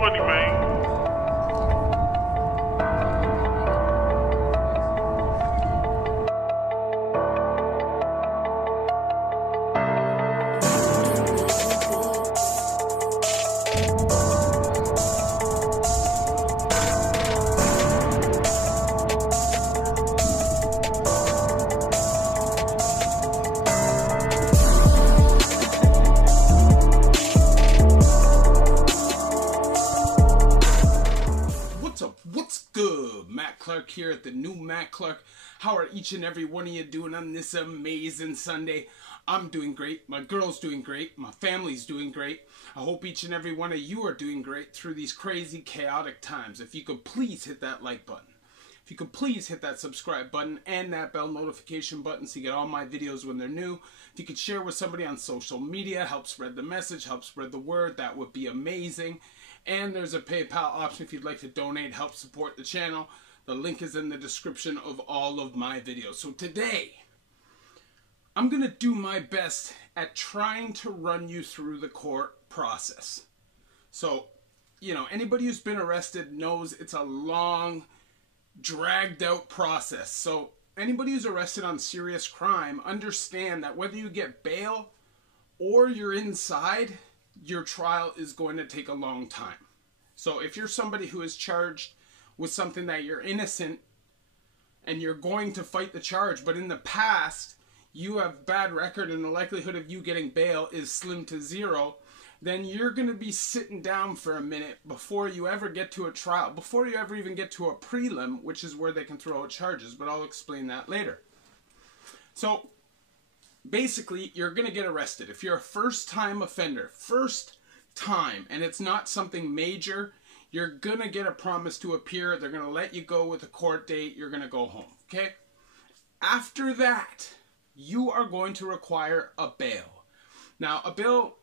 money, man. Here at the new Matt Clark. How are each and every one of you doing on this amazing Sunday? I'm doing great. My girl's doing great. My family's doing great. I hope each and every one of you are doing great through these crazy, chaotic times. If you could please hit that like button. If you could please hit that subscribe button and that bell notification button so you get all my videos when they're new. If you could share with somebody on social media, help spread the message, help spread the word, that would be amazing. And there's a PayPal option if you'd like to donate, help support the channel. The link is in the description of all of my videos. So today, I'm going to do my best at trying to run you through the court process. So, you know, anybody who's been arrested knows it's a long, dragged out process. So anybody who's arrested on serious crime, understand that whether you get bail or you're inside, your trial is going to take a long time. So if you're somebody who is charged with something that you're innocent and you're going to fight the charge, but in the past you have bad record and the likelihood of you getting bail is slim to zero, then you're going to be sitting down for a minute before you ever get to a trial, before you ever even get to a prelim, which is where they can throw out charges, but I'll explain that later. So basically, you're going to get arrested. If you're a first-time offender, first time, and it's not something major, you're going to get a promise to appear. They're going to let you go with a court date. You're going to go home, okay? After that, you are going to require a bail. Now, a bail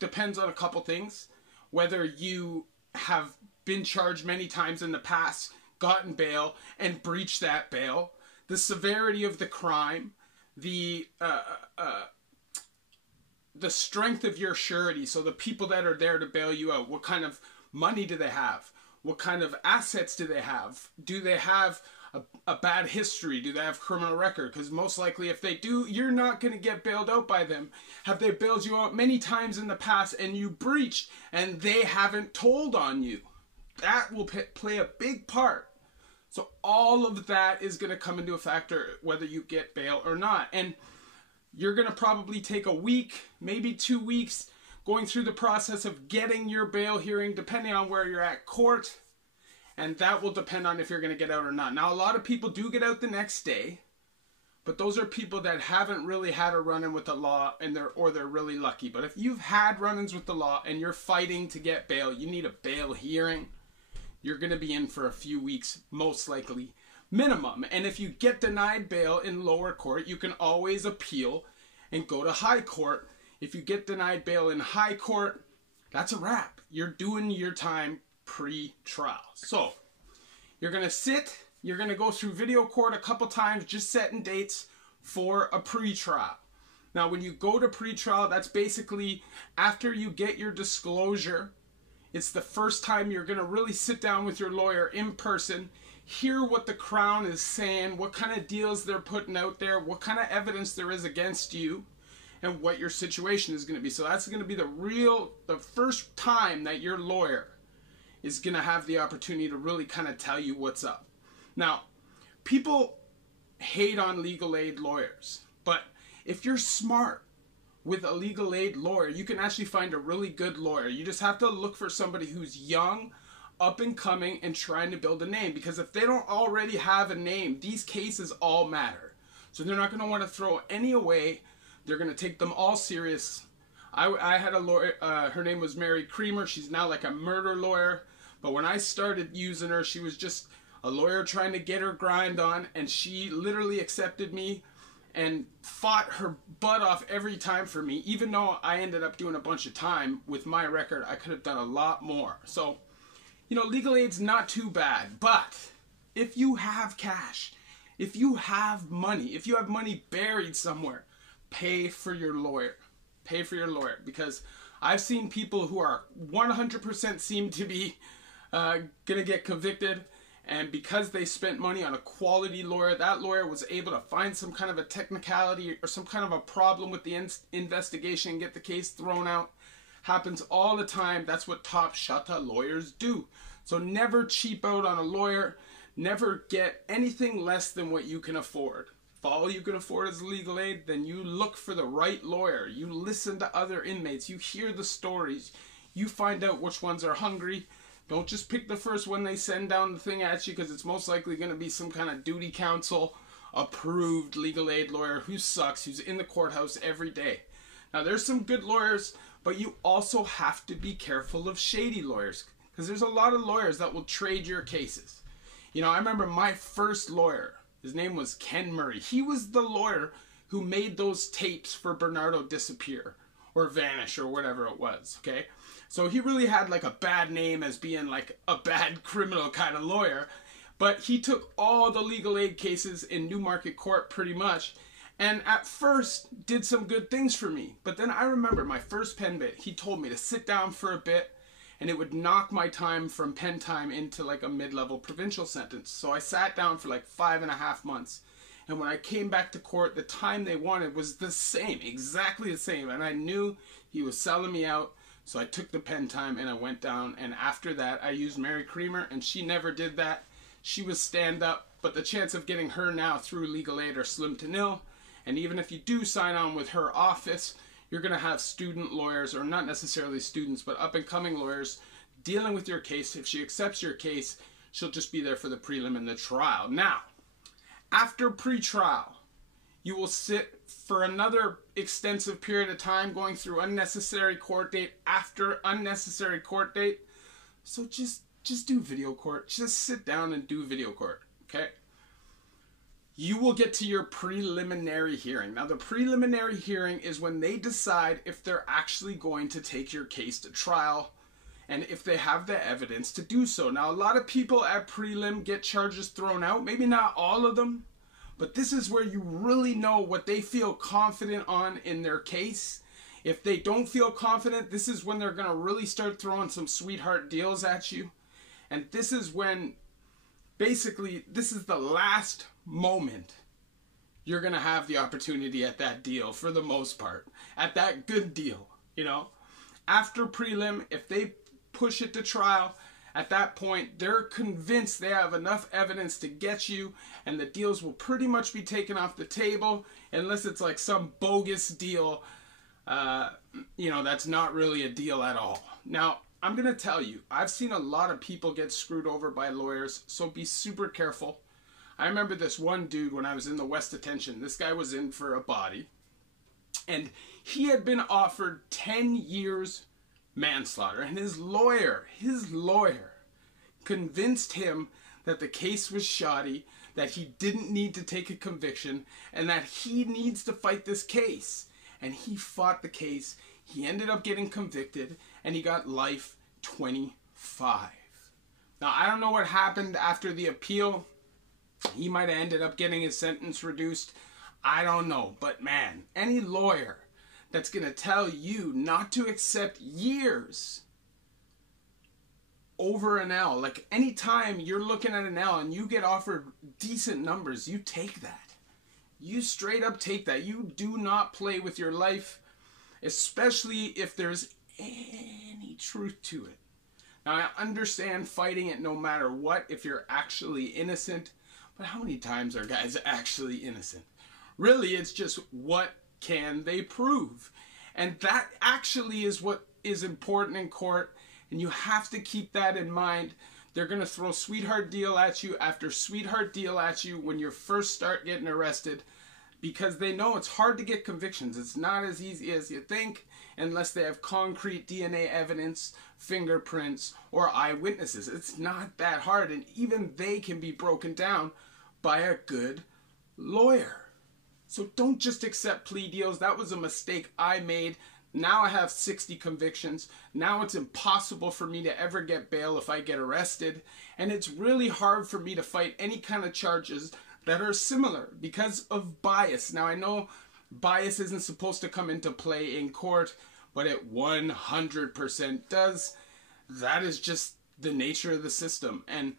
depends on a couple things. Whether you have been charged many times in the past, gotten bail, and breached that bail, the severity of the crime, the strength of your surety, so the people that are there to bail you out, what kind of money do they have? What kind of assets do they have? Do they have a bad history? Do they have criminal record? Because most likely if they do, you're not going to get bailed out by them. Have they bailed you out many times in the past and you breached and they haven't told on you? That will play a big part. So all of that is going to come into a factor whether you get bail or not. And you're going to probably take a week, maybe 2 weeks, going through the process of getting your bail hearing, depending on where you're at court, and that will depend on if you're going to get out or not. Now, a lot of people do get out the next day, but those are people that haven't really had a run-in with the law, and they're really lucky. But if you've had run-ins with the law and you're fighting to get bail, you need a bail hearing, you're going to be in for a few weeks, most likely, minimum. And if you get denied bail in lower court, you can always appeal and go to high court. If you get denied bail in high court, that's a wrap. You're doing your time pre-trial. So, you're going to sit, you're going to go through video court a couple times, just setting dates for a pre-trial. Now, when you go to pre-trial, that's basically after you get your disclosure. It's the first time you're going to really sit down with your lawyer in person, hear what the Crown is saying, what kind of deals they're putting out there, what kind of evidence there is against you, and what your situation is going to be. So that's going to be the first time that your lawyer is going to have the opportunity to really kind of tell you what's up. Now, people hate on legal aid lawyers, but if you're smart with a legal aid lawyer, you can actually find a really good lawyer. You just have to look for somebody who's young, up and coming, and trying to build a name, because if they don't already have a name, these cases all matter. So they're not going to want to throw any away. They're going to take them all serious. I had a lawyer, her name was Mary Creamer. She's now like a murder lawyer. But when I started using her, she was just a lawyer trying to get her grind on. And she literally accepted me and fought her butt off every time for me. Even though I ended up doing a bunch of time with my record, I could have done a lot more. So, you know, legal aid's not too bad. But if you have cash, if you have money buried somewhere, pay for your lawyer. Pay for your lawyer, because I've seen people who are 100% seem to be gonna get convicted, and because they spent money on a quality lawyer, that lawyer was able to find some kind of a technicality or some kind of a problem with the investigation and get the case thrown out. Happens all the time. That's what top shata lawyers do. So never cheap out on a lawyer. Never get anything less than what you can afford. If all you can afford is legal aid, then you look for the right lawyer. You listen to other inmates. You hear the stories. You find out which ones are hungry. Don't just pick the first one they send down the thing at you, because it's most likely going to be some kind of duty council approved legal aid lawyer who sucks, who's in the courthouse every day. Now, there's some good lawyers, but you also have to be careful of shady lawyers, because there's a lot of lawyers that will trade your cases. You know, I remember my first lawyer, his name was Ken Murray. He was the lawyer who made those tapes for Bernardo disappear or vanish or whatever it was, okay? So he really had like a bad name as being like a bad criminal kind of lawyer, but he took all the legal aid cases in Newmarket Court pretty much, and at first did some good things for me. But then I remember my first pen bit, he told me to sit down for a bit, and it would knock my time from pen time into like a mid-level provincial sentence. So I sat down for like 5.5 months. And when I came back to court, the time they wanted was the same, exactly the same. And I knew he was selling me out. So I took the pen time and I went down. And after that, I used Mary Creamer, and she never did that. She was stand-up, but the chance of getting her now through legal aid are slim to nil. And even if you do sign on with her office, you're going to have student lawyers, or not necessarily students, but up-and-coming lawyers dealing with your case. If she accepts your case, she'll just be there for the prelim and the trial. Now, after pre-trial, you will sit for another extensive period of time going through unnecessary court date after unnecessary court date. So just do video court. Just sit down and do video court, okay? You will get to your preliminary hearing. Now, the preliminary hearing is when they decide if they're actually going to take your case to trial and if they have the evidence to do so. Now, a lot of people at prelim get charges thrown out. Maybe not all of them, but this is where you really know what they feel confident on in their case. If they don't feel confident, this is when they're going to really start throwing some sweetheart deals at you. And this is when, basically, this is the last moment you're going to have the opportunity at that deal, for the most part. At that good deal, you know. After prelim, if they push it to trial, at that point, they're convinced they have enough evidence to get you, and the deals will pretty much be taken off the table, unless it's like some bogus deal, you know, that's not really a deal at all. Now, I'm going to tell you, I've seen a lot of people get screwed over by lawyers, so be super careful. I remember this one dude when I was in the West Detention. This guy was in for a body, and he had been offered 10 years manslaughter, and his lawyer convinced him that the case was shoddy, that he didn't need to take a conviction, and that he needs to fight this case. And he fought the case. He ended up getting convicted, and he got life 25. Now, I don't know what happened after the appeal. He might have ended up getting his sentence reduced. I don't know. But man, any lawyer that's going to tell you not to accept years over an L, like anytime you're looking at an L and you get offered decent numbers, you take that. You straight up take that. You do not play with your life, especially if there's any truth to it. Now, I understand fighting it no matter what if you're actually innocent, but how many times are guys actually innocent? Really, it's just what can they prove? And that actually is what is important in court, and you have to keep that in mind. They're going to throw sweetheart deal at you after sweetheart deal at you when you first start getting arrested, because they know it's hard to get convictions. It's not as easy as you think unless they have concrete DNA evidence, fingerprints, or eyewitnesses. It's not that hard, and even they can be broken down by a good lawyer. So don't just accept plea deals. That was a mistake I made. Now I have 60 convictions. Now it's impossible for me to ever get bail if I get arrested. And it's really hard for me to fight any kind of charges that are similar because of bias. Now I know Bias isn't supposed to come into play in court, but it 100% does. That is just the nature of the system. And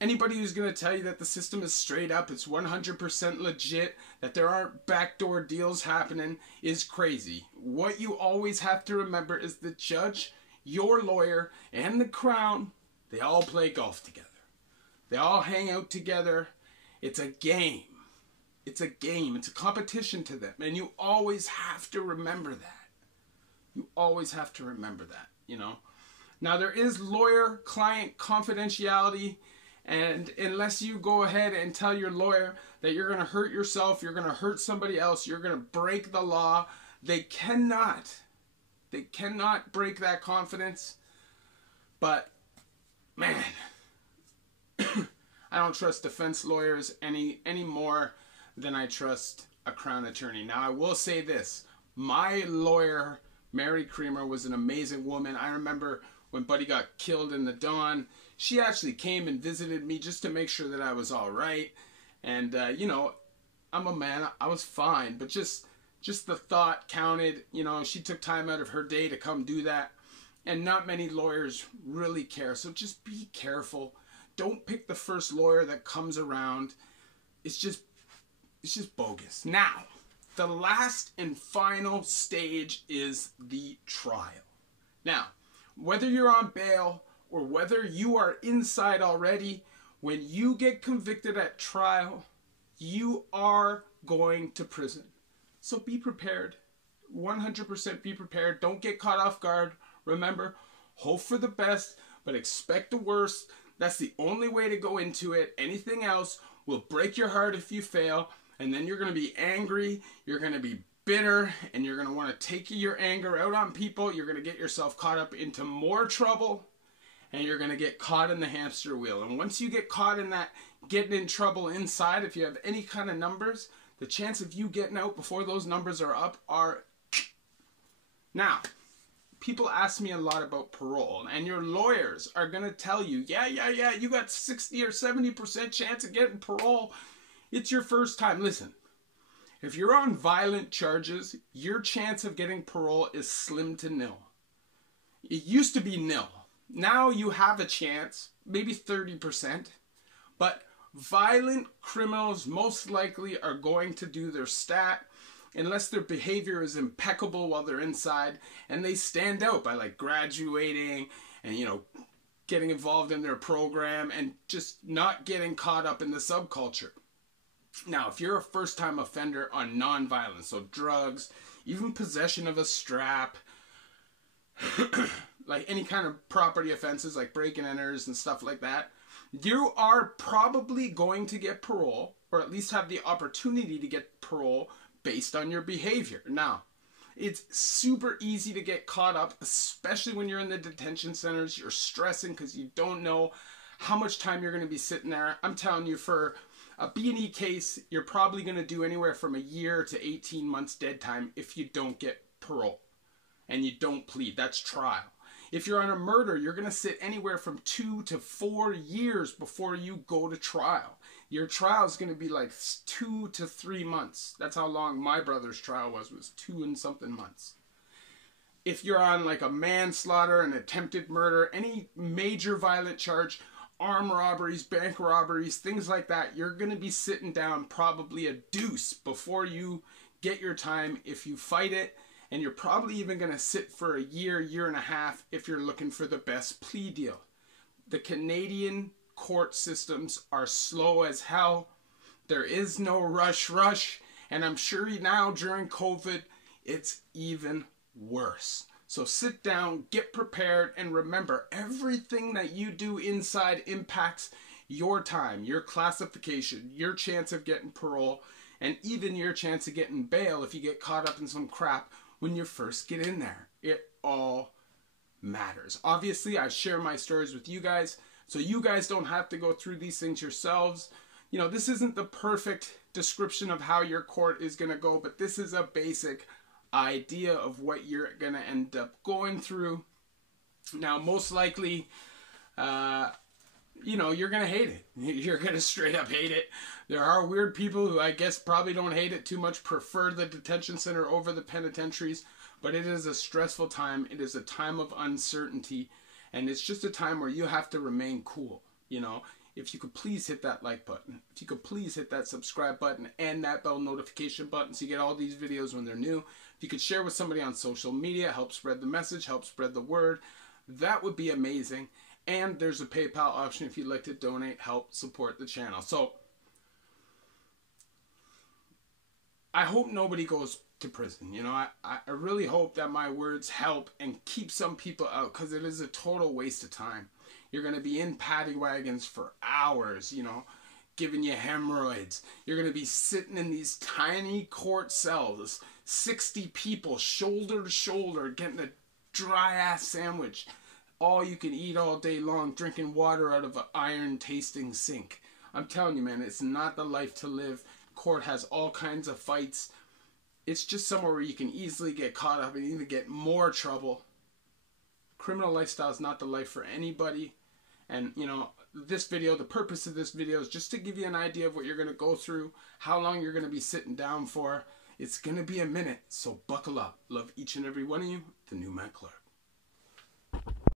anybody who's going to tell you that the system is straight up, it's 100% legit, that there aren't backdoor deals happening, is crazy. What you always have to remember is the judge, your lawyer, and the Crown, they all play golf together. They all hang out together. It's a game. It's a game. It's a competition to them. And you always have to remember that. You always have to remember that, you know. Now, there is lawyer-client confidentiality, and unless you go ahead and tell your lawyer that you're going to hurt yourself, you're going to hurt somebody else, you're going to break the law, they cannot break that confidence. But, man, I don't trust defense lawyers any more than I trust a Crown attorney. Now, I will say this. My lawyer, Mary Creamer, was an amazing woman. I remember when Buddy got killed in the Dawn, she actually came and visited me just to make sure that I was all right. And, you know, I'm a man. I was fine. But just the thought counted. You know, she took time out of her day to come do that. And not many lawyers really care. So just be careful. Don't pick the first lawyer that comes around. It's just bogus. Now, the last and final stage is the trial. Now, whether you're on bail or whether you are inside already, when you get convicted at trial, you are going to prison. So be prepared. 100% be prepared. Don't get caught off guard. Remember, hope for the best, but expect the worst. That's the only way to go into it. Anything else will break your heart if you fail, and then you're going to be angry, you're going to be bitter, and you're going to want to take your anger out on people. You're going to get yourself caught up into more trouble, and you're going to get caught in the hamster wheel. And once you get caught in that getting in trouble inside, if you have any kind of numbers, the chance of you getting out before those numbers are up are... Now, people ask me a lot about parole, and your lawyers are going to tell you, yeah, you got 60 or 70% chance of getting parole. It's your first time. Listen, if you're on violent charges, your chance of getting parole is slim to nil. It used to be nil. Now you have a chance, maybe 30%, but violent criminals most likely are going to do their stat unless their behavior is impeccable while they're inside, and they stand out by like graduating and, you know, getting involved in their program and just not getting caught up in the subculture. Now, if you're a first-time offender on non-violence, so drugs, even possession of a strap, like any kind of property offenses like break-and-enters and stuff like that, you are probably going to get parole, or at least have the opportunity to get parole based on your behavior. Now, it's super easy to get caught up, especially when you're in the detention centers. You're stressing because you don't know how much time you're going to be sitting there. I'm telling you, for a B&E case, you're probably going to do anywhere from a year to 18 months dead time if you don't get parole and you don't plead. That's trial. If you're on a murder, you're going to sit anywhere from 2 to 4 years before you go to trial. Your trial is going to be like 2 to 3 months. That's how long my brother's trial was 2 and something months. If you're on like a manslaughter, an attempted murder, any major violent charge, armed robberies, bank robberies, things like that, you're going to be sitting down probably a deuce before you get your time if you fight it. And you're probably even going to sit for a year and a half if you're looking for the best plea deal. The Canadian court systems are slow as hell. There is no rush. And I'm sure now during COVID, it's even worse. So sit down, get prepared, and remember, everything that you do inside impacts your time, your classification, your chance of getting parole, and even your chance of getting bail if you get caught up in some crap when you first get in there. It all matters. Obviously, I share my stories with you guys, so you guys don't have to go through these things yourselves. You know, this isn't the perfect description of how your court is going to go, but this is a basic idea of what you're going to end up going through. Now, most likely, you know, you're going to hate it. You're going to straight up hate it. There are weird people who I guess probably don't hate it too much, prefer the detention center over the penitentiaries, but it is a stressful time. It is a time of uncertainty, and it's just a time where you have to remain cool, you know. If you could please hit that like button, if you could please hit that subscribe button and that bell notification button so you get all these videos when they're new. If you could share with somebody on social media, help spread the message, help spread the word, that would be amazing. And there's a PayPal option if you'd like to donate, help support the channel. So I hope nobody goes to prison. You know, I really hope that my words help and keep some people out, because it is a total waste of time. You're going to be in paddy wagons for hours, you know, giving you hemorrhoids. You're going to be sitting in these tiny court cells, 60 people shoulder to shoulder, getting a dry ass sandwich, all you can eat all day long, drinking water out of an iron tasting sink. I'm telling you, man, it's not the life to live. Court has all kinds of fights. It's just somewhere where you can easily get caught up and even get more trouble. Criminal lifestyle is not the life for anybody. And, you know, this video, the purpose of this video is just to give you an idea of what you're going to go through, how long you're going to be sitting down for. It's going to be a minute, so buckle up. Love each and every one of you. The New Matt Clark.